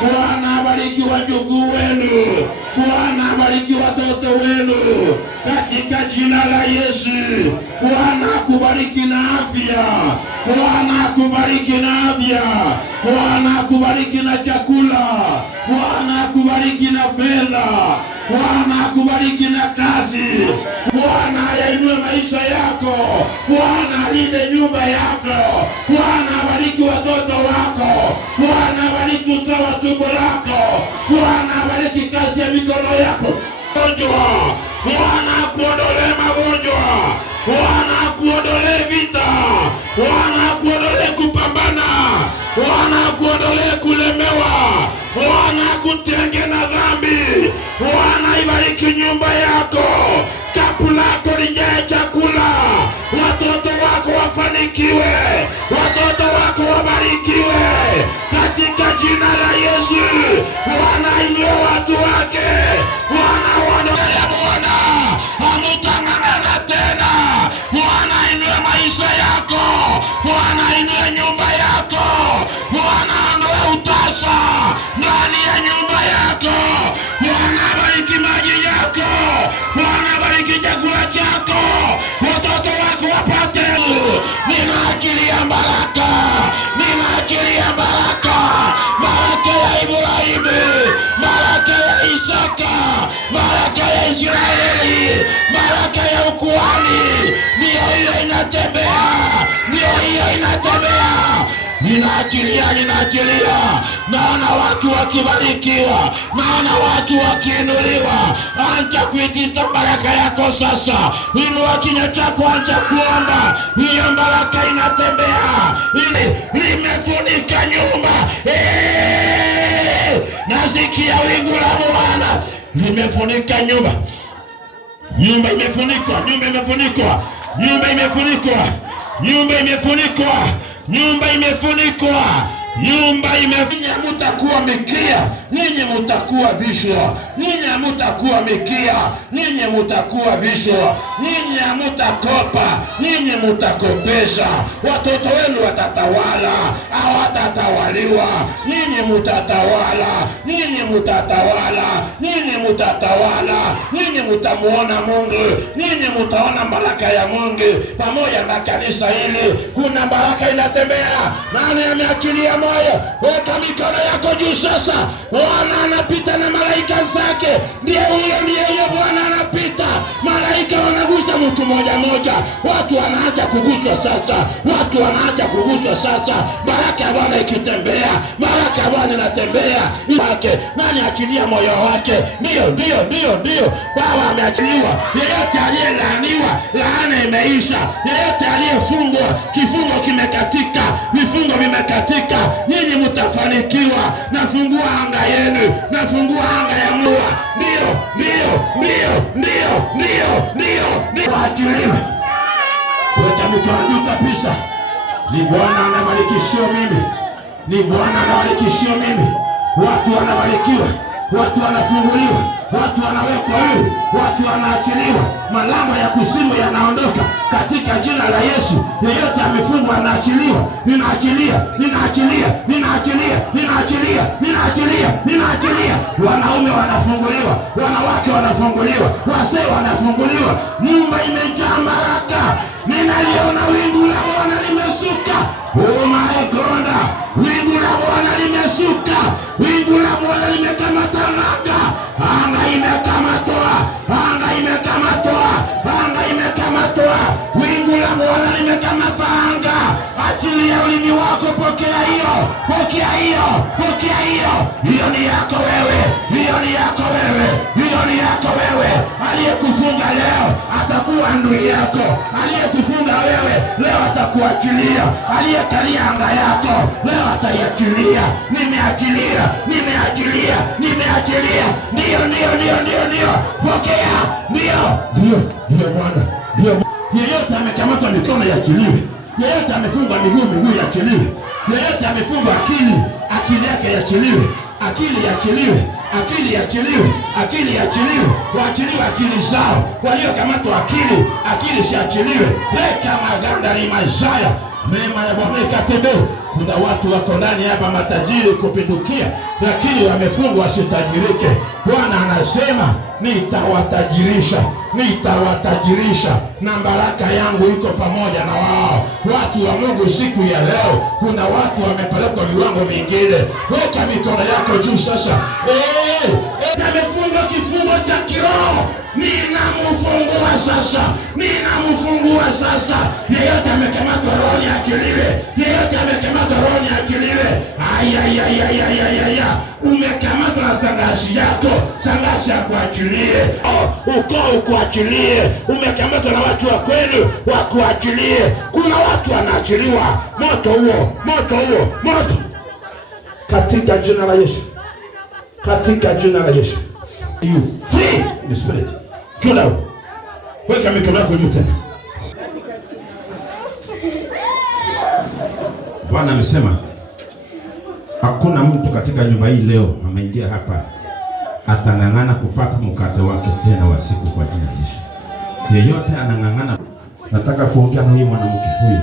Bwana abariki wajukuu wenu. Bwana abariki watoto wenu katika jina la Yesu. Bwana akubariki na afya. Bwana akubariki na afya. Bwana akubariki na chakula. Bwana akubariki na fedha. Bwana akubariki na kazi. Bwana ayainue maisha yako. Bwana alinde nyumba yako. Bwana abariki watoto wako. Bwana abariki uzao wa tumbo lako. Bwana abariki kazi ya mikono yako. Bwana akuondolee magonjwa. Bwana akuondolee vita. Bwana akuondolee kupambana. Bwana akuondolee kulemewa. Bwana akutenge na dhambi. Bwana ibariki nyumba yako. Kapu lako lijae chakula. Watoto wako wafanikiwe. Watoto wako wabarikiwe katika jina la Yesu. Bwana inue watu wake. Bwana waondolee. Bwana hamutang'ang'ana tena. Bwana inue maisha yako. Bwana inue nyumba yako. Bwana ondoa utasa ndani ya nyumba yako. Bwana bariki maji yako. Bwana bariki chakula chako. Watoto wako wapate. Ninaachilia baraka. Ninaachilia baraka. Baraka ya Ibrahimu. Baraka ya Isaka. Baraka ya Israeli. Baraka ya ukuhani. Ndiyo hiyo inatembea. Ndiyo hiyo inatembea. Ninaachilia. Naona watu wakibarikiwa. Naona watu wakiinuliwa. Anza kuitisha baraka yako sasa. Inua kinywa chako, anza kuomba. Hiyo baraka inatembea. Limefunika nyumba. Nasikia wingu la Bwana limefunika nyumba. Nyumba imefunikwa. Nyumba imefunikwa. Nyumba imefunikwa. Nyumba imefunikwa. Nyumba imefunikwa. Nyumba imefunikwa. Mutakuwa mikia, ninyi mutakuwa vishwa. Ninyi mutakuwa mikia, ninyi mutakuwa vishwa. Ninyi mutakopa, ninyi mutakopesha. Watoto wenu watatawala, hawatatawaliwa. Ninyi mutatawala, ninyi mutatawala, ninyi mutatawala. Ninyi mutamuona Mungu, ninyi mutaona baraka ya Mungu. Pamoja na kanisa hili kuna baraka inatembea. Nani ameachilia moyo? Weka mikono yako juu sasa. Bwana anapita na malaika zake. Ndiye huyo Bwana anapita. Malaika wanagusa mtu moja moja. Watu wanaanza kuguswa sasa. Watu wanaanza kuguswa sasa. Baraka ya Bwana ikitembea. Baraka ya Bwana inatembea. Nani achilia moyo wake? Ndio. Baba ameachiliwa. Yeyote aliyelaaniwa, laana imeisha. Yeyote aliyefungwa, kifungo kimekatika. Vifungo vimekatika. Nyinyi mutafanikiwa. Nafungua anga yenu. Nafungua anga ya mua. Ndio. Waachiliwe. Weka mikono juu kabisa. Ni Bwana anabarikishio mimi. Ni Bwana anabarikishio mimi. Watu wanabarikiwa. Watu wanafunguliwa. Watu wanawekwa huru. Watu wanaachiliwa. Malango ya kuzimu yanaondoka katika jina la Yesu. Yeyote amefungwa anaachiliwa. Ninaachilia. Wanaume wanafunguliwa. Wanawake wanafunguliwa. Wazee wanafunguliwa. Nyumba imejaa baraka. Ninaliona wingu la Bwana limesuka. Oh my God. Wingu la Bwana limesuka. Wingu la Bwana limekamata anga. Anga imekamatoa. Wingu la Bwana limekamata anga. Achilia ulimi wako, pokea hiyo. Hiyo ni yako wewe. Aliyekufunga leo atakuwa ndui yako. Aliyekufunga wewe leo atakuachilia. Aliyekalia anga yako leo ataiachilia. Nimeachilia. Ndio. Pokea. Ndio Bwana. Yeyote amekamatwa mikono iachiliwe. Yeyote amefungwa miguu iachiliwe. Yeyote amefungwa akili yake iachiliwe. Akili iachiliwe. Waachiliwe akili zao. Waliokamatwa akili siachiliwe. Leka maganda ni mazaya. Mema ya Bwana ikatembee Kuna watu wako ndani hapa matajiri kupindukia, lakini wamefungwa wasitajirike. Bwana anasema nitawatajirisha, nitawatajirisha, na baraka yangu iko pamoja na wao. Watu wa Mungu, siku ya leo kuna watu wamepelekwa viwango vingine. Weka mikono yako juu sasa. Amefungwa kifungo cha kiroho, ninamfungua sasa, ninamfungua sasa. Yeyote amekamatwa roho ni akiliwe, yeyote amekamatwa roho ni akiliwe. Aya, umekamatwa na sangashi yako, sangashi akuachilie. Ukoo ukuachilie. Umekamatwa na watu wa kwenu, wakuachilie. Kuna watu wanaachiliwa. Moto huo, moto huo, moto katika jina la Yesu, katika jina la Yesu. You free in the spirit. Get out. Weka mikono yako juu tena. Bwana amesema hakuna mtu katika nyumba hii leo ameingia hapa atang'ang'ana kupata mkate wake tena wa siku kwa jina la Yesu. Yeyote anang'ang'ana. Nataka kuongea na huyu mwanamke huyu.